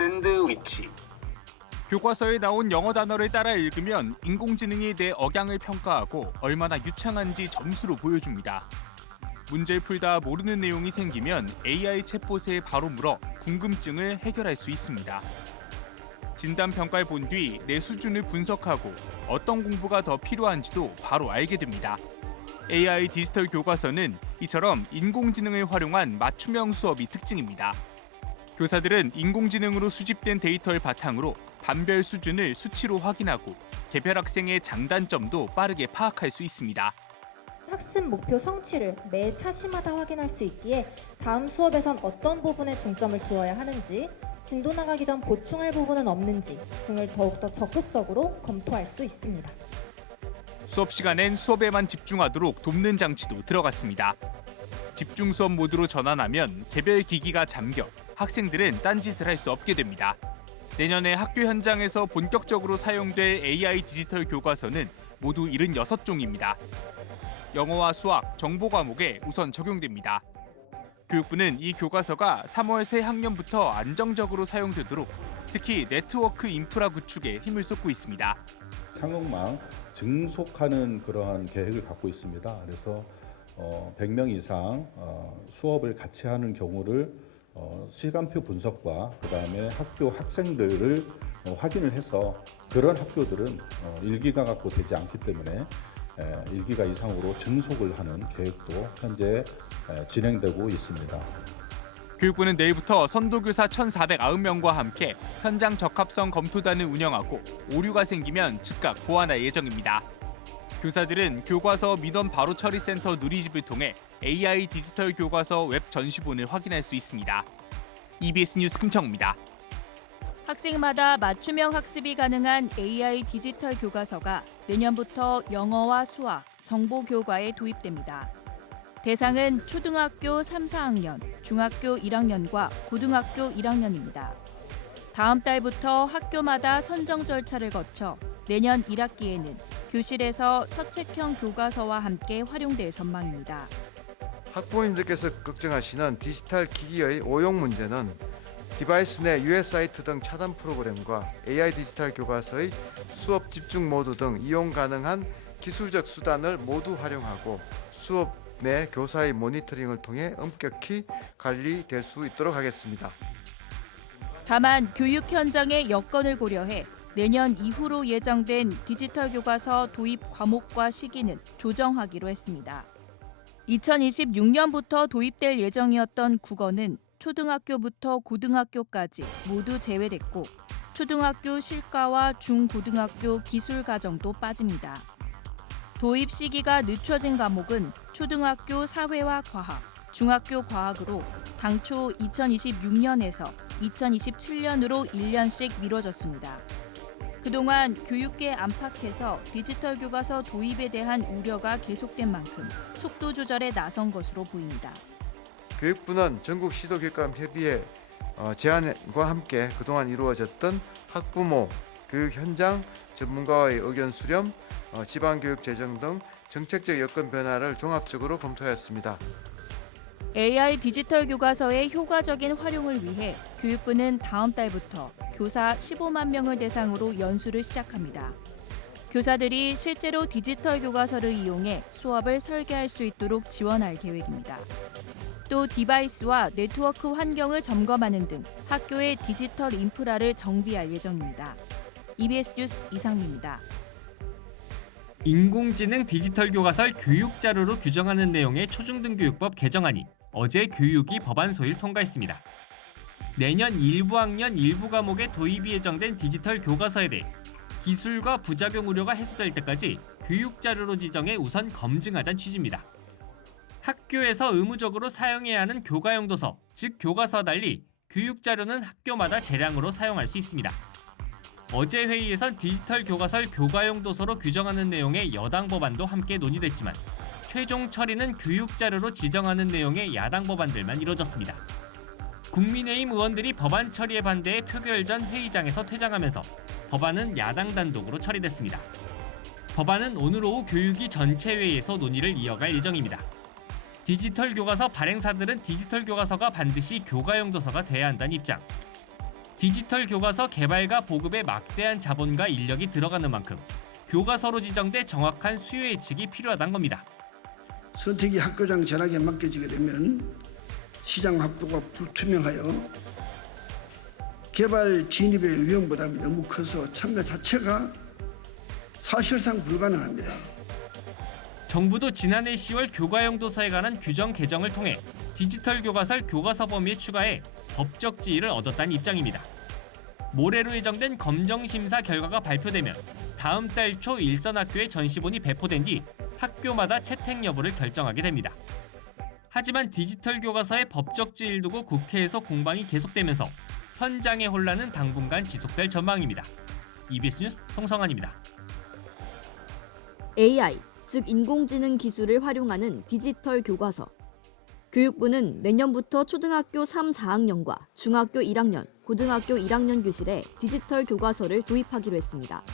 샌드위치. 교과서에 나온 영어 단어를 따라 읽으면 인공지능이 내 억양을 평가하고 얼마나 유창한지 점수로 보여줍니다. 문제를 풀다 모르는 내용이 생기면 AI 챗봇에 바로 물어 궁금증을 해결할 수 있습니다. 진단평가를 본 뒤 내 수준을 분석하고 어떤 공부가 더 필요한지도 바로 알게 됩니다. AI 디지털 교과서는 이처럼 인공지능을 활용한 맞춤형 수업이 특징입니다. 교사들은 인공지능으로 수집된 데이터를 바탕으로 반별 수준을 수치로 확인하고 개별 학생의 장단점도 빠르게 파악할 수 있습니다. 학습 목표 성취를 매 차시마다 확인할 수 있기에 다음 수업에선 어떤 부분에 중점을 두어야 하는지, 진도 나가기 전 보충할 부분은 없는지 등을 더욱더 적극적으로 검토할 수 있습니다. 수업 시간엔 수업에만 집중하도록 돕는 장치도 들어갔습니다. 집중 수업 모드로 전환하면 개별 기기가 잠겨 학생들은 딴짓을 할 수 없게 됩니다. 내년에 학교 현장에서 본격적으로 사용될 AI 디지털 교과서는 모두 76종입니다. 영어와 수학, 정보 과목에 우선 적용됩니다. 교육부는 이 교과서가 3월 새 학년부터 안정적으로 사용되도록 특히 네트워크 인프라 구축에 힘을 쏟고 있습니다. 상용망 증속하는 그러한 계획을 갖고 있습니다. 그래서 100명 이상 수업을 같이 하는 경우를 시간표 분석과 그다음에 학교 학생들을 확인을 해서 그런 학교들은 1기가 갖고 되지 않기 때문에 1기가 이상으로 증속을 하는 계획도 현재 진행되고 있습니다. 교육부는 내일부터 선도교사 1,490명과 함께 현장 적합성 검토단을 운영하고 오류가 생기면 즉각 보완할 예정입니다. 교사들은 교과서 민원 바로 처리 센터 누리집을 통해 AI 디지털 교과서 웹 전시본을 확인할 수 있습니다. EBS 뉴스 김청우입니다. 학생마다 맞춤형 학습이 가능한 AI 디지털 교과서가 내년부터 영어와 수학, 정보 교과에 도입됩니다. 대상은 초등학교 3, 4학년, 중학교 1학년과 고등학교 1학년입니다. 다음 달부터 학교마다 선정 절차를 거쳐 내년 1학기에는 교실에서 서책형 교과서와 함께 활용될 전망입니다. 학부모님들께서 걱정하시는 디지털 기기의 오용 문제는 디바이스 내 유해 사이트 등 차단 프로그램과 AI 디지털 교과서의 수업 집중 모드 등 이용 가능한 기술적 수단을 모두 활용하고 수업 내 교사의 모니터링을 통해 엄격히 관리될 수 있도록 하겠습니다. 다만 교육 현장의 여건을 고려해 내년 이후로 예정된 디지털 교과서 도입 과목과 시기는 조정하기로 했습니다. 2026년부터 도입될 예정이었던 국어는 초등학교부터 고등학교까지 모두 제외됐고 초등학교 실과와 중고등학교 기술과정도 빠집니다. 도입 시기가 늦춰진 과목은 초등학교 사회와 과학, 중학교 과학으로 당초 2026년에서 2027년으로 1년씩 미뤄졌습니다. 그동안 교육계 안팎에서 디지털 교과서 도입에 대한 우려가 계속된 만큼 속도 조절에 나선 것으로 보입니다. 교육부는 전국 시도교육감 협의회 제안과 함께 그동안 이루어졌던 학부모, 교육 현장, 전문가와의 의견 수렴, 지방교육 재정 등 정책적 여건 변화를 종합적으로 검토했습니다. AI 디지털 교과서의 효과적인 활용을 위해 교육부는 다음 달부터 교사 15만 명을 대상으로 연수를 시작합니다. 교사들이 실제로 디지털 교과서를 이용해 수업을 설계할 수 있도록 지원할 계획입니다. 또 디바이스와 네트워크 환경을 점검하는 등 학교의 디지털 인프라를 정비할 예정입니다. EBS 뉴스 이상미입니다. 인공지능 디지털 교과서를 교육 자료로 규정하는 내용의 초중등교육법 개정안이 어제 교육위 법안 소위를 통과했습니다. 내년 일부 학년 일부 과목에 도입이 예정된 디지털 교과서에 대해 기술과 부작용 우려가 해소될 때까지 교육 자료로 지정해 우선 검증하자는 취지입니다. 학교에서 의무적으로 사용해야 하는 교과용 도서, 즉 교과서와 달리 교육 자료는 학교마다 재량으로 사용할 수 있습니다. 어제 회의에선 디지털 교과서를 교과용 도서로 규정하는 내용의 여당 법안도 함께 논의됐지만 최종 처리는 교육 자료로 지정하는 내용의 야당 법안들만 이뤄졌습니다. 국민의힘 의원들이 법안 처리에 반대해 표결 전 회의장에서 퇴장하면서 법안은 야당 단독으로 처리됐습니다. 법안은 오늘 오후 교육위 전체 회의에서 논의를 이어갈 예정입니다. 디지털 교과서 발행사들은 디지털 교과서가 반드시 교과용 도서가 돼야 한다는 입장. 디지털 교과서 개발과 보급에 막대한 자본과 인력이 들어가는 만큼 교과서로 지정돼 정확한 수요 예측이 필요하다는 겁니다. 선택이 학교장 전학에 맡겨지게 되면 시장 확보가 불투명하여 개발 진입의 위험 부담이 너무 커서 참여 자체가 사실상 불가능합니다. 정부도 지난해 10월 교과용 도서에 관한 규정 개정을 통해 디지털 교과서를 교과서 범위에 추가해 법적 지위를 얻었다는 입장입니다. 모레로 예정된 검정심사 결과가 발표되면 다음 달 초 일선학교에 전시본이 배포된 뒤 학교마다 채택 여부를 결정하게 됩니다. 하지만 디지털 교과서의 법적 지위를 두고 국회에서 공방이 계속되면서 현장의 혼란은 당분간 지속될 전망입니다. EBS 뉴스 송성환입니다. AI, 즉 인공지능 기술을 활용하는 디지털 교과서. 교육부는 내년부터 초등학교 3, 4학년과 중학교 1학년, 고등학교 1학년 교실에 디지털 교과서를 도입하기로 했습니다.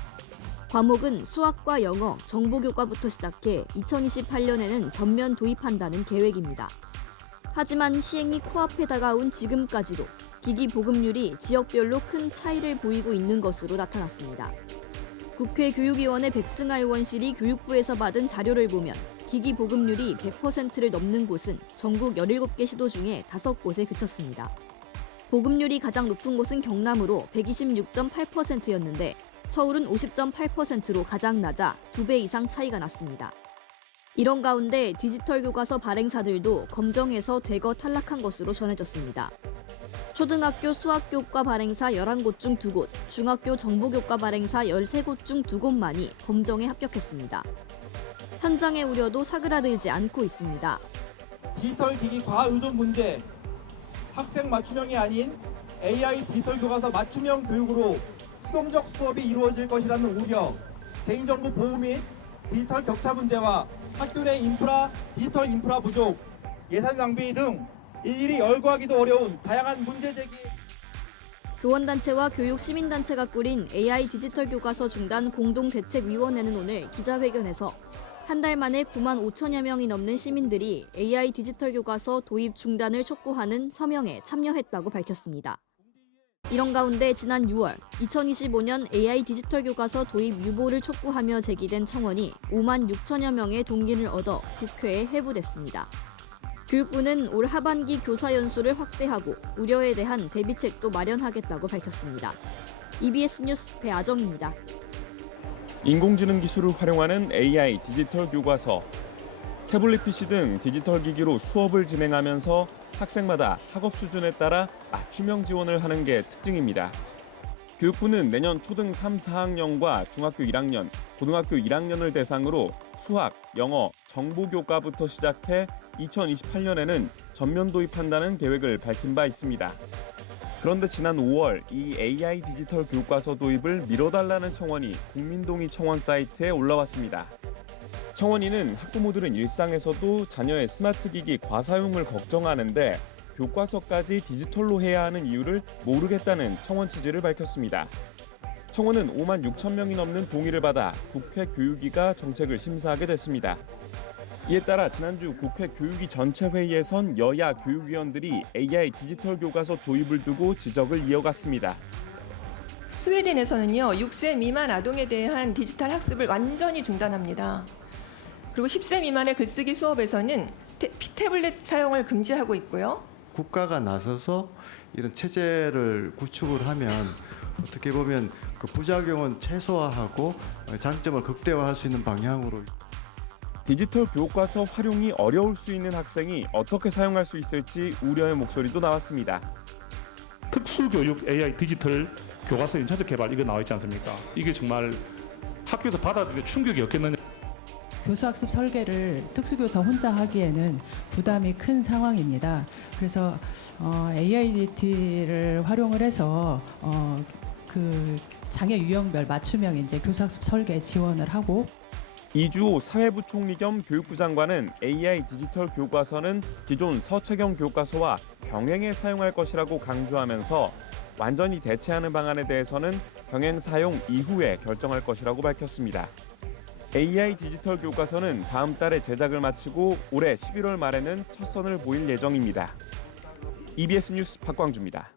과목은 수학과 영어, 정보교과부터 시작해 2028년에는 전면 도입한다는 계획입니다. 하지만 시행이 코앞에 다가온 지금까지도 기기 보급률이 지역별로 큰 차이를 보이고 있는 것으로 나타났습니다. 국회 교육위원회 백승하 의원실이 교육부에서 받은 자료를 보면 기기 보급률이 100%를 넘는 곳은 전국 17개 시도 중에 5곳에 그쳤습니다. 보급률이 가장 높은 곳은 경남으로 126.8%였는데 서울은 50.8%로 가장 낮아 2배 이상 차이가 났습니다. 이런 가운데 디지털 교과서 발행사들도 검정에서 대거 탈락한 것으로 전해졌습니다. 초등학교 수학교과 발행사 11곳 중 2곳, 중학교 정보교과 발행사 13곳 중 2곳만이 검정에 합격했습니다. 현장의 우려도 사그라들지 않고 있습니다. 디지털 기기 과의존 문제, 학생 맞춤형이 아닌 AI 디지털 교과서 맞춤형 교육으로 수동적 수업이 이루어질 것이라는 우려, 개인정보 보호 및 디지털 격차 문제와 학교 내 디지털 인프라 부족, 예산 낭비 등 일일이 열거하기도 어려운 다양한 문제 제기. 교원단체와 교육시민단체가 꾸린 AI 디지털 교과서 중단 공동대책위원회는 오늘 기자회견에서 한 달 만에 9만 5천여 명이 넘는 시민들이 AI 디지털 교과서 도입 중단을 촉구하는 서명에 참여했다고 밝혔습니다. 이런 가운데 지난 6월 2025년 AI 디지털 교과서 도입 유보를 촉구하며 제기된 청원이 5만 6천여 명의 동의를 얻어 국회에 회부됐습니다. 교육부는 올 하반기 교사 연수를 확대하고 우려에 대한 대비책도 마련하겠다고 밝혔습니다. EBS 뉴스 배아정입니다. 인공지능 기술을 활용하는 AI 디지털 교과서. 태블릿 PC 등 디지털 기기로 수업을 진행하면서 학생마다 학업 수준에 따라 맞춤형 지원을 하는 게 특징입니다. 교육부는 내년 초등 3, 4학년과 중학교 1학년, 고등학교 1학년을 대상으로 수학, 영어, 정보교과부터 시작해 2028년에는 전면 도입한다는 계획을 밝힌 바 있습니다. 그런데 지난 5월 이 AI 디지털 교과서 도입을 미뤄달라는 청원이 국민동의 청원 사이트에 올라왔습니다. 청원인은 학부모들은 일상에서도 자녀의 스마트 기기 과사용을 걱정하는데 교과서까지 디지털로 해야 하는 이유를 모르겠다는 청원 취지를 밝혔습니다. 청원은 5만 6천 명이 넘는 동의를 받아 국회 교육위가 정책을 심사하게 됐습니다. 이에 따라 지난주 국회 교육위 전체 회의에선 여야 교육위원들이 AI 디지털 교과서 도입을 두고 지적을 이어갔습니다. 스웨덴에서는요, 6세 미만 아동에 대한 디지털 학습을 완전히 중단합니다. 그리고 10세 미만의 글쓰기 수업에서는 태블릿 사용을 금지하고 있고요. 국가가 나서서 이런 체제를 구축을 하면 어떻게 보면 그 부작용은 최소화하고 장점을 극대화할 수 있는 방향으로. 디지털 교과서 활용이 어려울 수 있는 학생이 어떻게 사용할 수 있을지 우려의 목소리도 나왔습니다. 특수교육 AI 디지털 교과서 인차적 개발 이거 나와 있지 않습니까? 이게 정말 학교에서 받아들이기 충격이었겠느냐. 교수학습 설계를 특수교사 혼자 하기에는 부담이 큰 상황입니다. 그래서 AIDT를 활용을 해서 그 장애 유형별 맞춤형 이제 교수학습 설계 지원을 하고. 이주호 사회부총리 겸 교육부 장관은 AI 디지털 교과서는 기존 서체경 교과서와 병행해 사용할 것이라고 강조하면서 완전히 대체하는 방안에 대해서는 병행 사용 이후에 결정할 것이라고 밝혔습니다. AI 디지털 교과서는 다음 달에 제작을 마치고 올해 11월 말에는 첫 선을 보일 예정입니다. EBS 뉴스 박광주입니다.